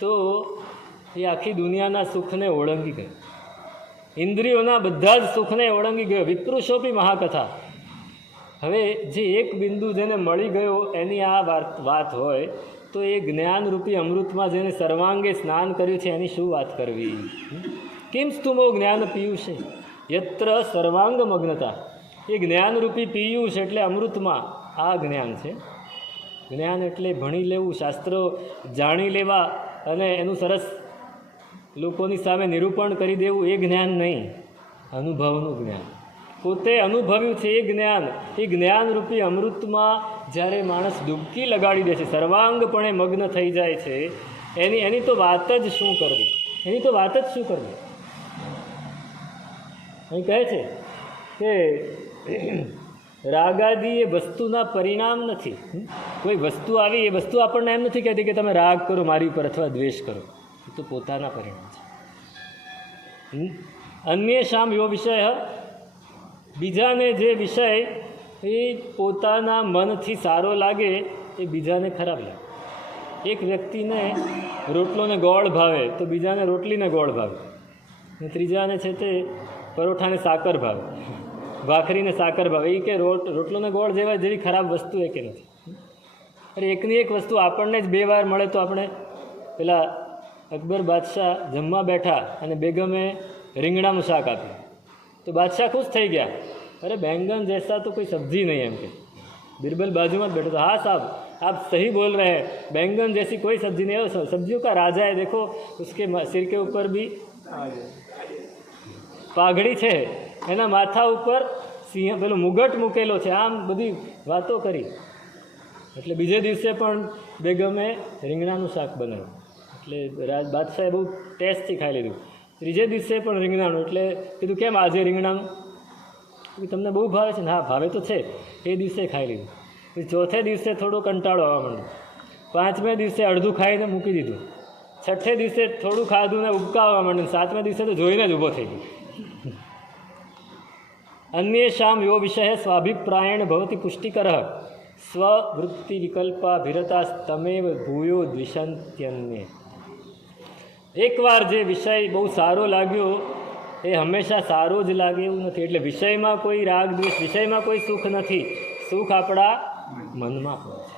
તો એ આખી દુનિયાના સુખને ઓળંગી ગયો, ઇન્દ્રિયોના બધા જ સુખને ઓળંગી ગયો. વિપૃશોપી મહાકથા. હવે જે એક બિંદુ જેને મળી ગયો એની આ વાત હોય તો એ જ્ઞાનરૂપી અમૃતમાં જેને સર્વાંગે સ્નાન કર્યું છે એની શું વાત કરવી? કિમ સ્તુમો જ્ઞાન પીયુષે યત્ર સર્વાંગ મગ્નતા. એ જ્ઞાનરૂપી પીયુષ એટલે અમૃતમાં આ જ્ઞાન છે. જ્ઞાન એટલે ભણી લેવું, શાસ્ત્રો જાણી લેવા અને એનું સરસ લોકોની સામે નિરૂપણ કરી દેવું, એ જ્ઞાન નહીં, અનુભવનું જ્ઞાન. પોતે અનુભવ્યું છે એ જ્ઞાનરૂપી અમૃતમાં જ્યારે માણસ ડૂબકી લગાડી દે છે, સર્વાંગપણે મગ્ન થઈ જાય છે, એની તો વાત જ શું કરવી? અહીં કહે છે કે રાગાદી એ વસ્તુના પરિણામ નથી. કોઈ વસ્તુ આવી, એ વસ્તુ આપણને એમ નથી કહેતી કે તમે રાગ કરો મારી ઉપર અથવા દ્વેષ કરો, એ તો પોતાના પરિણામ છે. અન્ય શામ યો વિષય, બીજાને જે વિષય એ પોતાના મનથી સારો લાગે એ બીજાને ખરાબ લાગે. એક વ્યક્તિને રોટલોને ગોળ ભાવે તો બીજાને રોટલીને ગોળ ભાવે, અને ત્રીજાને છે તે પરોઠાને સાકર ભાવે, ભાખરીને સાકર ભાવે. એ કે રોટલોને ગોળ જેવી ખરાબ વસ્તુ એ કે નથી. અરે એકની એક વસ્તુ આપણને જ 2 વાર મળે તો આપણે, પેલા અકબર બાદશાહ જમવા બેઠા અને બેગમે રીંગણાનું શાક આપ્યું તો બાદશાહ ખુશ થઈ ગયા. અરે બેંગન જૈસા તો કોઈ સબ્જી નહીં, એમ કે. बिरबल बाजू में बैठो तो हाँ साहब आप सही बोल रहे हैं, बैंगन जैसी कोई सब्जी नहीं है, सब्जियों का राजा है, देखो उसके सिर के ऊपर भी પાઘડી છે, એના માથા ઉપર સિંહ પેલો મુગટ મૂકેલો છે. આમ બધી વાતો કરી. એટલે બીજે દિવસે પણ બેગમે રીંગણાનું શાક બનાવ્યું, એટલે બાદશાહે બહુ ટેસ્ટથી ખાઈ લીધું. ત્રીજે દિવસે પણ રીંગણાનું, એટલે કીધું કેમ આજે રીંગણાનું? તમને બહુ ભાવે છે ને? હા ભાવે તો છે. એ દિવસે ખાઈ લીધું. પછી ચોથે દિવસે થોડો કંટાળો આવવા માંડ્યો. 5મે દિવસે અડધું ખાઈને મૂકી દીધું. 6થે દિવસે થોડું ખાધું ને ઉબકા આવવા માંડ્યું. 7મા દિવસે તો જોઈને જ ઊભો થઈ ગયો. અન્યેષામ યો વિષય સ્વાભિપ્રાયેણ ભવતી પુષ્ટિકર સ્વવૃત્તિ વિકલ્પાભિરતા તમેવ ભૂયો દ્વિષંત્યન્ય. એકવાર જે વિષય બહુ સારો લાગ્યો એ હંમેશા સારો જ લાગે એવું નથી. એટલે વિષયમાં કોઈ રાગ દ્વેષ, વિષયમાં કોઈ સુખ નથી. સુખ આપણા મનમાં પડ્યું છે.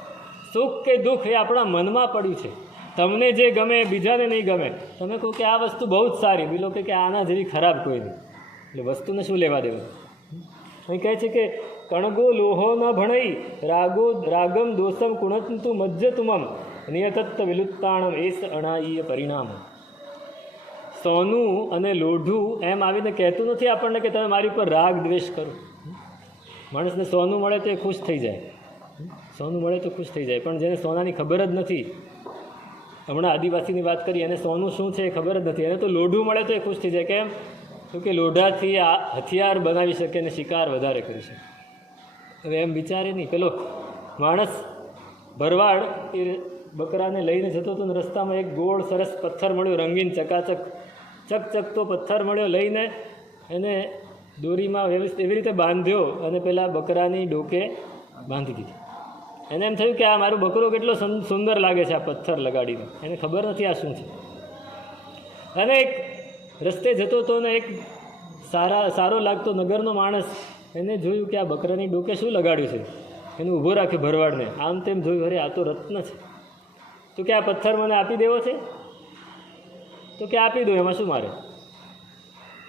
સુખ કે દુઃખ એ આપણા મનમાં પડ્યું છે. તમને જે ગમે બીજાને નહીં ગમે. તમે કહો કે આ વસ્તુ બહુ જ સારી, બીજો કે આના જેવી ખરાબ કોઈ નહીં. એટલે વસ્તુને શું લેવા દેવું? અહીં કહે છે કે કણગો લોહો ન ભણઈ રાગમ દોષમ કુણંતુ મજ્જ તુમમ નિયતત્વ વિલુપ્તાણમ એસ અણાયીય પરિણામ. સોનું અને લોઢું એમ આવીને કહેતું નથી આપણને કે તમે મારી ઉપર રાગ દ્વેષ કરો. માણસને સોનું મળે તો એ ખુશ થઈ જાય, સોનું મળે તો ખુશ થઈ જાય, પણ જેને સોનાની ખબર જ નથી, હમણાં આદિવાસીની વાત કરી, એને સોનું શું છે એ ખબર જ નથી, એને તો લોઢું મળે તો એ ખુશ થઈ જાય. કેમ? તો કે લોઢાથી આ હથિયાર બનાવી શકે અને શિકાર વધારે કરી શકે. હવે એમ વિચારે નહીં. પેલો માણસ ભરવાડ એ બકરાને લઈને જતો હતો ને રસ્તામાં એક ગોળ સરસ પથ્થર મળ્યો, રંગીન ચકાચક ચકચકતો પથ્થર મળ્યો, લઈને એને દોરીમાં એવી રીતે બાંધ્યો અને પેલા બકરાની ડોકે બાંધી દીધી. એને એમ થયું કે આ મારો બકરો કેટલો સુંદર લાગે છે આ પથ્થર લગાડીને. એને ખબર નથી આ શું છે. અને એક રસ્તે જતો હતો ને એક સારો લાગતો નગરનો માણસ એને જોયું કે આ બકરાની ડોકે શું લગાડ્યું છે. એને ઊભો રાખ્યો ભરવાડને, આમ તેમ જોયું, અરે આ તો રત્ન છે. તો કે આ પથ્થર મને આપી દેવો છે? તો કે આપી દો, એમાં શું મારે?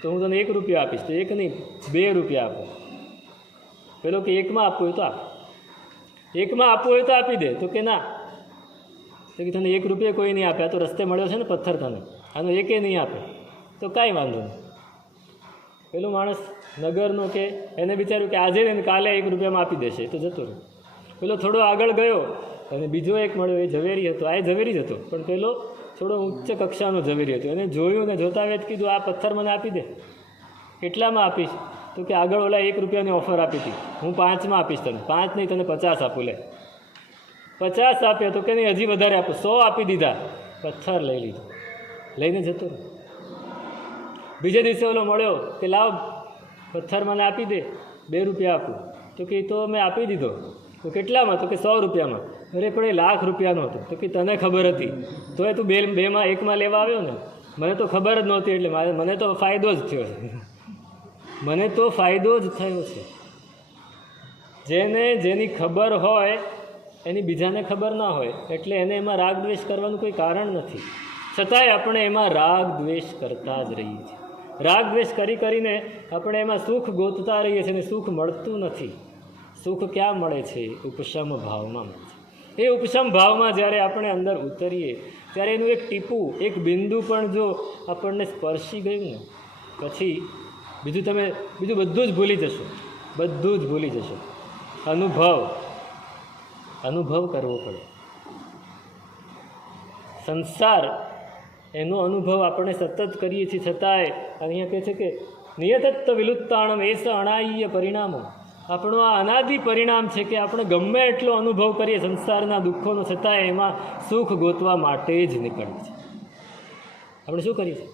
તો હું તને 1 રૂપિયો આપીશ. તો 1 નહીં 2 રૂપિયા આપો. પેલો કે 1માં આપવું હોય તો આપ, 1માં આપવું હોય તો આપી દે. તો કે ના, તો કે તને 1 રૂપિયા કોઈ નહીં આપે, આ તો રસ્તે મળ્યો છે ને પથ્થર, તને આનો 1 નહીં આપે. તો કાંઈ વાંધો નહીં. પેલો માણસ નગરનો કે એને વિચાર્યું કે આજે ને કાલે 1 રૂપિયામાં આપી દેશે, તો જતો રહ્યો. પેલો થોડો આગળ ગયો અને બીજો એક મળ્યો, એ ઝવેરી હતો. આ ઝવેરી જ હતો, પણ પેલો થોડો ઉચ્ચ કક્ષાનો ઝવેરી હતો. એને જોયું ને જોતા વેત કીધું આ પથ્થર મને આપી દે. કેટલામાં આપીશ? તો કે આગળ ઓલા 1 રૂપિયાની ઓફર આપી હતી, હું 5માં આપીશ તને. 5 નહીં, તને 50 આપું. લે 50 આપ્યા. તો કે નહીં, હજી વધારે આપો. 100 આપી દીધા. પથ્થર લઈ લીધો, લઈને જતો રહ્યો. બીજે દિવસે ઓલો મળ્યો કે લાવ પથ્થર મને આપી દે, 2 રૂપિયા આપું. તો કે તો મેં આપી દીધો. તો કેટલામાં? તો કે 100 રૂપિયામાં. અરે પણ એ લાખ રૂપિયાનો હતો. તો કે તને ખબર હતી તો એ તું 2માં 1માં લેવા આવ્યો ને? મને તો ખબર જ નહોતી, એટલે મને તો ફાયદો જ થયો છે. મને તો ફાયદો જ થયો છે. જેની ખબર હોય એની બીજાને ખબર ના હોય, એટલે એને એમાં રાગ દ્વેષ કરવાનું કોઈ કારણ નથી. છતાંય આપણે એમાં રાગ દ્વેષ કરતા જ રહીએ છીએ. રાગ દ્વેષ કરીને આપણે એમાં સુખ ગોતતા રહીએ છીએ અને સુખ મળતું નથી. સુખ ક્યાં મળે છે? ઉપશમ ભાવમાં મળે છે. એ ઉપશમ ભાવમાં જ્યારે આપણે અંદર ઉતરીએ ત્યારે એનું એક ટીપું, એક બિંદુ પણ જો આપણને સ્પર્શી ગયું ને, પછી બીજું બધું જ ભૂલી જશો. બધું જ ભૂલી જશો. અનુભવ કરવો પડે. સંસાર એનો અનુભવ આપણે સતત કરીએ છીએ, છતાંય અહીંયા કહે છે કે નિયતત્વ વિલુપ્તાણમ એસ અણાયીય પરિણામો. આપણું આ અનાદિ પરિણામ છે કે આપણે ગમે એટલો અનુભવ કરીએ સંસારના દુઃખોનો, છતાંય એમાં સુખ ગોતવા માટે જ નીકળીએ છીએ. આપણે શું કરીએ છીએ?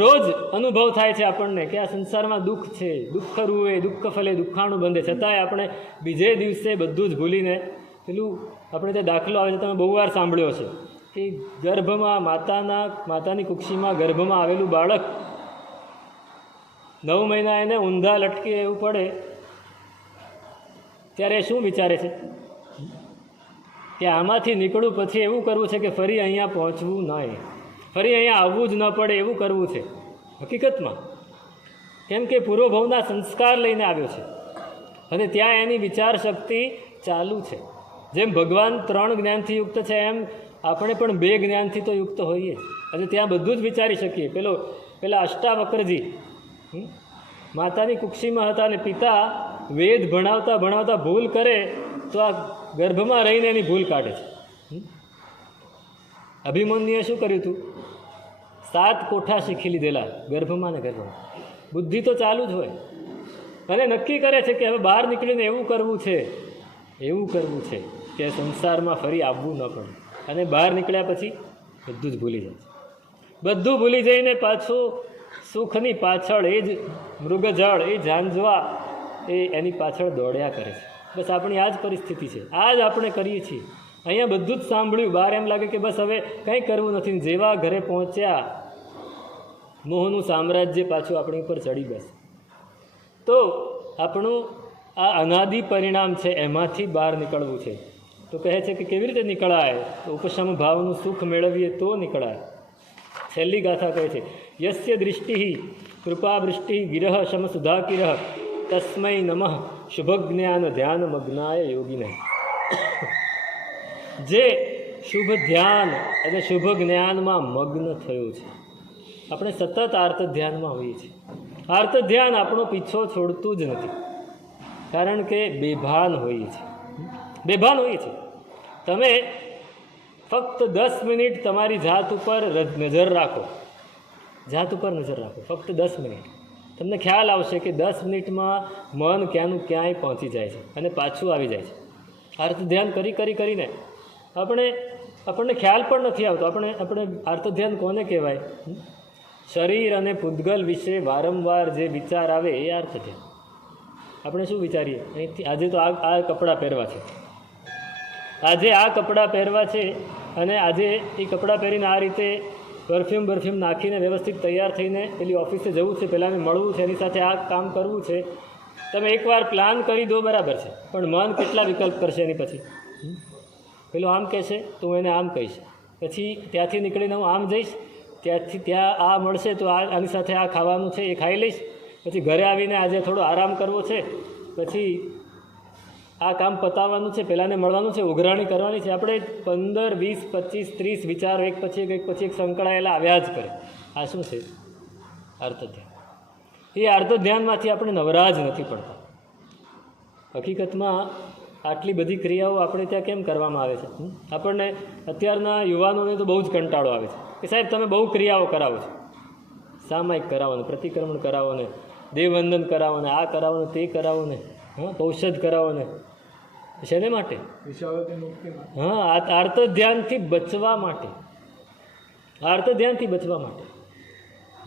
રોજ અનુભવ થાય છે આપણને કે આ સંસારમાં દુઃખ છે, દુઃખ રૂએ દુઃખ ફલે દુઃખાણું બંધે, છતાંય આપણે બીજે દિવસે બધું જ ભૂલીને પેલું આપણે તે દાખલો આવે છે, તમે બહુ વાર સાંભળ્યો છે કે ગર્ભમાં માતાની કુક્ષીમાં ગર્ભમાં આવેલું બાળક 9 મહિના એને ઊંધા લટકે એવું પડે ત્યારે શું વિચારે છે કે આમાંથી નીકળવું, પછી એવું કરવું છે કે ફરી અહીંયા પહોંચવું નહીં, ફરી અહીંયા આવવું જ ન પડે એવું કરવું છે. હકીકતમાં કેમ કે પૂર્વભવના સંસ્કાર લઈને આવ્યો છે અને ત્યાં એની વિચાર શક્તિ ચાલુ છે. જેમ ભગવાન 3 જ્ઞાનથી યુક્ત છે, એમ આપણે પણ 2 જ્ઞાનથી તો યુક્ત હોઈએ અને ત્યાં બધું જ વિચારી શકીએ. પેલા અષ્ટાવક્રજી માતાની કુક્ષીમાં હતા અને પિતા વેદ ભણાવતા ભૂલ કરે તો આ ગર્ભમાં રહીને એની ભૂલ કાઢે છે. અભિમન્યુએ શું કર્યું હતું? 7 કોઠા શીખી લીધેલા ગર્ભમાં ને ગર્ભમાં. બુદ્ધિ તો ચાલુ જ હોય અને નક્કી કરે છે કે હવે બહાર નીકળીને એવું કરવું છે કે સંસારમાં ફરી આવવું ન પડે. અને બહાર નીકળ્યા પછી બધું જ ભૂલી જાય છે. બધું ભૂલી જઈને પાછું સુખની પાછળ એ જ મૃગજળ, એ ઝાંઝવા એની પાછળ દોડ્યા કરે છે. બસ આપણી આ જ પરિસ્થિતિ છે. આ જ આપણે કરીએ છીએ. અહીંયા બધું જ સાંભળ્યું, બહાર એમ લાગે કે બસ હવે કંઈ કરવું નથી. જેવા ઘરે પહોંચ્યા મોહનું સામ્રાજ્ય પાછું આપણી ઉપર ચડી બેસે. તો આપણું આ અનાદિ પરિણામ છે, એમાંથી બહાર નીકળવું છે. તો કહે છે કે કેવી રીતે નીકળાય? તો ઉપશમ ભાવનું સુખ મેળવીએ તો નીકળાય. છેલ્લી ગાથા કહે છે યસ્ય દૃષ્ટિ કૃપાવૃષ્ટિ ગિરહ શમ સુધાકિરહ તસ્મૈ નમઃ શુભજ્ઞાન ધ્યાન મગ્નાય યોગિને. જે શુભ ધ્યાન અને શુભ જ્ઞાનમાં મગ્ન થયો છે. આપણે સતત આર્ત ધ્યાનમાં હોઈએ છીએ. આર્ત ધ્યાન આપણો પીછો છોડતું જ નથી, કારણ કે બેભાન હોઈએ છીએ. બેભાન હોઈએ છીએ. તમે ફક્ત 10 મિનિટ તમારી જાત ઉપર નજર રાખો, જાત ઉપર નજર રાખો, ફક્ત 10 મિનિટ. તમને ખ્યાલ આવશે કે 10 મિનિટમાં મન ક્યાંનું ક્યાંય પહોંચી જાય છે અને પાછું આવી જાય છે. આર્ત ધ્યાન કરીને આપણને ખ્યાલ પણ નથી આવતો. આપણે આર્ત ધ્યાન કોને કહેવાય? શરીર અને પૂતગલ વિશે વારંવાર જે વિચાર આવે એ આર્ત ધ્યાન. આપણે શું વિચારીએ? અહીંથી આજે તો આ કપડાં પહેરવા છે, આજે આ કપડાં પહેરવા છે, અને આજે એ કપડાં પહેરીને આ રીતે પરફ્યુમ નાખીને વ્યવસ્થિત તૈયાર થઈને પેલી ઓફિસે જવું છે, પહેલાંને મળવું છે, એની સાથે આ કામ કરવું છે. તમે એકવાર પ્લાન કરી દો બરાબર છે, પણ મન કેટલા વિકલ્પ કરશે એની પછી? પેલો આમ કહેશે તો હું એને આમ કહીશ, પછી ત્યાંથી નીકળીને હું આમ જઈશ, ત્યાંથી ત્યાં આ મળશે તો આની સાથે આ ખાવાનું છે એ ખાઈ લઈશ, પછી ઘરે આવીને આજે થોડો આરામ કરવો છે, પછી આ કામ પતાવવાનું છે, પહેલાંને મળવાનું છે, ઉઘરાણી કરવાની છે. આપણે 15, 20, 25, 30 વિચારો એક પછી એક સંકળાયેલા આવ્યા જ કરે. આ શું છે? આર્ત ધ્યાન. એ આર્ત ધ્યાનમાંથી આપણે નવરા જ નથી પડતા. હકીકતમાં આટલી બધી ક્રિયાઓ આપણે ત્યાં કેમ કરવામાં આવે છે? આપણને અત્યારના યુવાનોને તો બહુ જ કંટાળો આવે છે કે સાહેબ તમે બહુ ક્રિયાઓ કરાવો છો, સામાયિક કરાવો ને, પ્રતિક્રમણ કરાવો ને, દેવવંદન કરાવો ને, આ કરાવો ને, તે કરાવો ને, ઔષધ કરાવો ને. શેને માટે? આર્ત ધ્યાનથી બચવા માટે. આર્ત ધ્યાનથી બચવા માટે.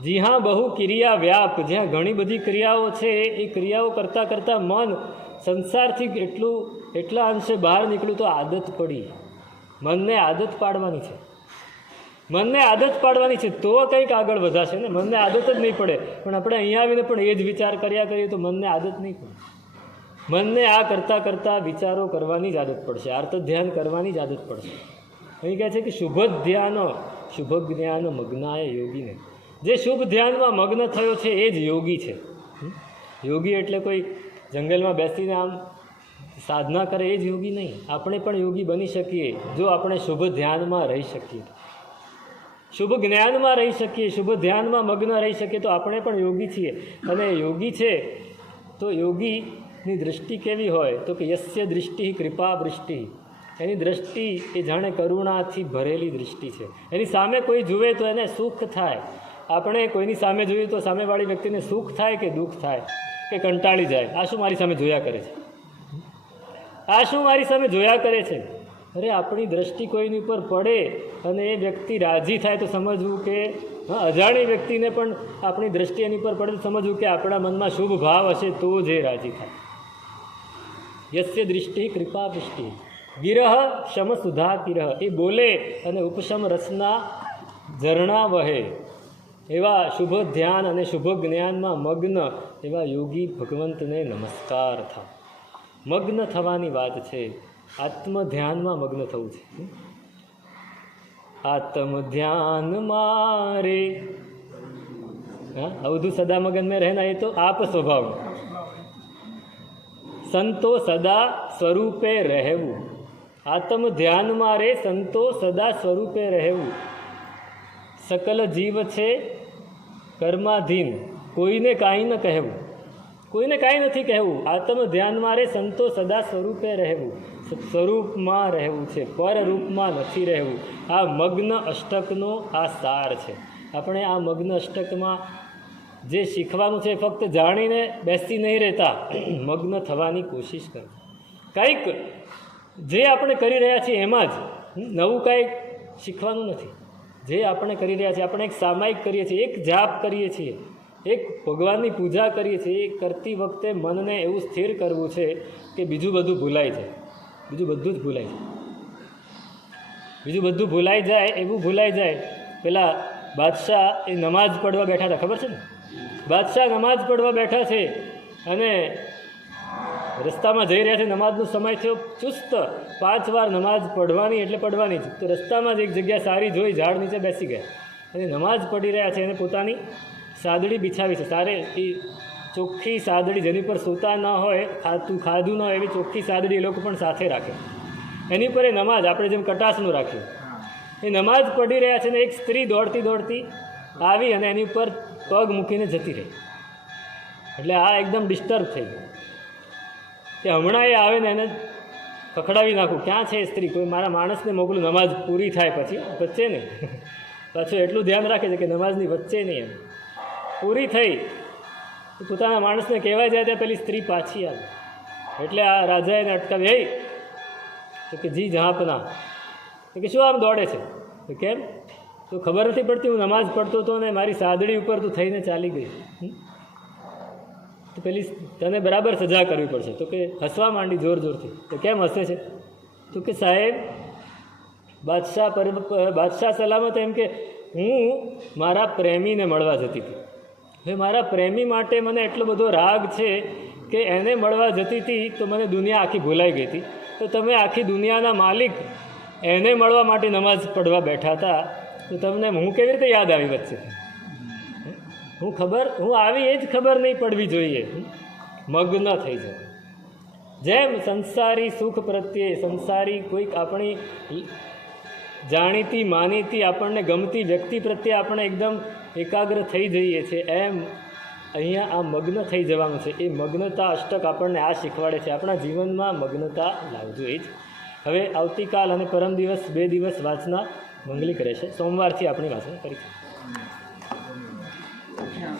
જી હા, બહુ ક્રિયા વ્યાપ, જ્યાં ઘણી બધી ક્રિયાઓ છે, એ ક્રિયાઓ કરતાં મન સંસારથી એટલા અંશે બહાર નીકળ્યું તો આદત પડી. મનને આદત પાડવાની છે, મનને આદત પાડવાની છે તો કંઈક આગળ વધાશે ને. મનને આદત જ નહીં પડે, પણ આપણે અહીંયા આવીને પણ એ જ વિચાર કર્યા કરીએ તો મનને આદત નહીં પડે. મનને આ કરતાં વિચારો કરવાની જ આદત પડશે, આર્ત ધ્યાન કરવાની જ આદત પડશે. અહીં કહે છે કે શુભ ધ્યાન શુભ જ્ઞાન મગ્નાય યોગીને. જે શુભ ધ્યાનમાં મગ્ન થયો છે એ જ યોગી છે. યોગી એટલે કોઈ જંગલમાં બેસીને આમ સાધના કરે એ જ યોગી નહીં. આપણે પણ યોગી બની શકીએ જો આપણે શુભ ધ્યાનમાં રહી શકીએ, શુભ જ્ઞાનમાં રહી શકીએ, શુભ ધ્યાનમાં મગ્ન રહી શકીએ તો આપણે પણ યોગી છીએ. અને યોગી છે તો યોગીની દૃષ્ટિ કેવી હોય? તો કે યસ્ય દૃષ્ટિ કૃપા વૃષ્ટિ. એની દૃષ્ટિ એ જાણે કરુણાથી ભરેલી દૃષ્ટિ છે. એની સામે કોઈ જુએ તો એને સુખ થાય. આપણે કોઈની સામે જોઈએ તો સામેવાળી વ્યક્તિને સુખ થાય કે દુઃખ થાય કે કંટાળી જાય? આ શું મારી સામે જોયા કરે છે? આ શું મારી સામે જોયા કરે છે? અરે આપણી દૃષ્ટિ કોઈની ઉપર પડે અને એ વ્યક્તિ રાજી થાય તો સમજવું કે અજાણી વ્યક્તિને પણ આપણી દૃષ્ટિ એની પર પડે તો સમજવું કે આપણા મનમાં શુભ ભાવ હશે તો જ એ રાજી થાય. યસ્ય દૃષ્ટિ કૃપા વૃષ્ટિ ગિરહ શમ સુધા કિરહ. એ બોલે અને ઉપશમ રસના ઝરણા વહે. એવા શુભ ધ્યાન અને શુભ જ્ઞાનમાં મગ્ન એવા યોગી ભગવંતને નમસ્કાર થાય. મગ્ન થવાની વાત છે, આત્મ ધ્યાનમાં મગ્ન થવું છે. આત્મ ધ્યાન મારે અવધુ સદા મગન મેં રહેના, એ તો આપ સ્વભાવ. સંતો સદા સ્વરૂપે રહેવું. આત્મ ધ્યાન મારે સંતો સદા સ્વરૂપે રહેવું. સકલ જીવ છે કર્માધીન, કોઈને કાંઈ ન કહેવું, કોઈને કાંઈ નથી કહેવું. આત્મ ધ્યાનમાં રે સંતો સદા સ્વરૂપે રહેવું. સ્વરૂપમાં રહેવું છે, પરરૂપમાં નથી રહેવું. આ મગ્ન અષ્ટકનો આ સાર છે. આપણે આ મગ્ન અષ્ટકમાં જે શીખવાનું છે ફક્ત જાણીને બેસી નહીં રહેતા, મગ્ન થવાની કોશિશ કરો. કંઈક જે આપણે કરી રહ્યા છીએ એમાં જ, નવું કાંઈક શીખવાનું નથી. જે આપણે કરી રહ્યા છીએ, આપણે એક સામાયિક કરીએ છીએ, એક જાપ કરીએ છીએ, એક ભગવાનની પૂજા કરીએ છીએ. એ કરતી વખતે મનને એવું સ્થિર કરવું છે કે બીજું બધું ભૂલાઈ જાય, બીજું બધું જ ભૂલાઈ જાય, બીજું બધું ભૂલાઈ જાય. એવું ભૂલાઈ જાય. પેલા બાદશાહ એ નમાઝ પડવા બેઠા હતા, ખબર છે ને? બાદશાહ નમાઝ પડવા બેઠા છે અને રસ્તામાં જઈ રહ્યા છે, નમાઝનો સમય થયો, ચુસ્ત 5 વાર નમાઝ પડવાની એટલે પડવાની જ. તો રસ્તામાં જ એક જગ્યા સારી જોઈ, ઝાડ નીચે બેસી ગયા અને નમાઝ પડી રહ્યા છે. એને પોતાની સાદડી બિછાવી છે, સારે એ ચોખ્ખી સાદડી જેની પર સૂતા ન હોય, ખાધું ન હોય એવી ચોખ્ખી સાદડી એ લોકો પણ સાથે રાખે. એની પર એ નમાજ આપણે જેમ કટાસનું રાખ્યું, એ નમાજ પઢી રહ્યા છે ને એક સ્ત્રી દોડતી દોડતી આવી અને એની ઉપર પગ મૂકીને જતી રહી. એટલે આ એકદમ ડિસ્ટર્બ થઈ ગયું કે હમણાં એ આવે ને એને પકડાવી નાખું, ક્યાં છે એ સ્ત્રી, કોઈ મારા માણસને મોકલું, નમાજ પૂરી થાય પછી વચ્ચે નહીં. પાછું એટલું ધ્યાન રાખે છે કે નમાઝની વચ્ચે નહીં, એમ પૂરી થઈ પોતાના માણસને કહેવાય જાય ત્યાં પેલી સ્ત્રી પાછી આવે. એટલે આ રાજાએ એને અટકાવી, હે તો કે જી જહાંપના, કે શું આમ દોડે છે? તો કેમ? તો ખબર નથી પડતી હું નમાઝ પડતો હતો ને મારી સાદડી ઉપર તું થઈને ચાલી ગઈ. તો પેલી તને બરાબર સજા કરવી પડશે. તો કે હસવા માંડી જોર જોરથી. તો કેમ હસે છે? તો કે સાહેબ બાદશાહ સલામત એમ કે હું મારા પ્રેમીને મળવા જતી હતી. હવે મારા પ્રેમી માટે મને એટલો બધો રાગ છે કે એને મળવા જતી હતી તો મને દુનિયા આખી ભૂલાઈ ગઈ હતી. તો તમે આખી દુનિયાના માલિક એને મળવા માટે નમાઝ પઢવા બેઠા હતા, તો તમને હું કેવી રીતે યાદ આવી વચ્ચે? હું આવી એ જ ખબર નહીં પડવી જોઈએ. મગ્ન થઈ જાય. જેમ સંસારી સુખ પ્રત્યે, સંસારી કોઈક આપણી જાણીતી માનીતી આપણને ગમતી વ્યક્તિ પ્રત્યે આપણે એકદમ એકાગ્ર થઈ જઈએ છીએ, એમ અહીંયા આ મગ્ન થઈ જવાનું છે. એ મગ્નતા અષ્ટક આપણને આ શીખવાડે છે. આપણા જીવનમાં મગ્નતા લાવજો. એ જ હવે આવતીકાલ અને પરમ દિવસ 2 દિવસ વાંચના મંગલિક રહેશે. સોમવારથી આપણી વાંચના કરીશું.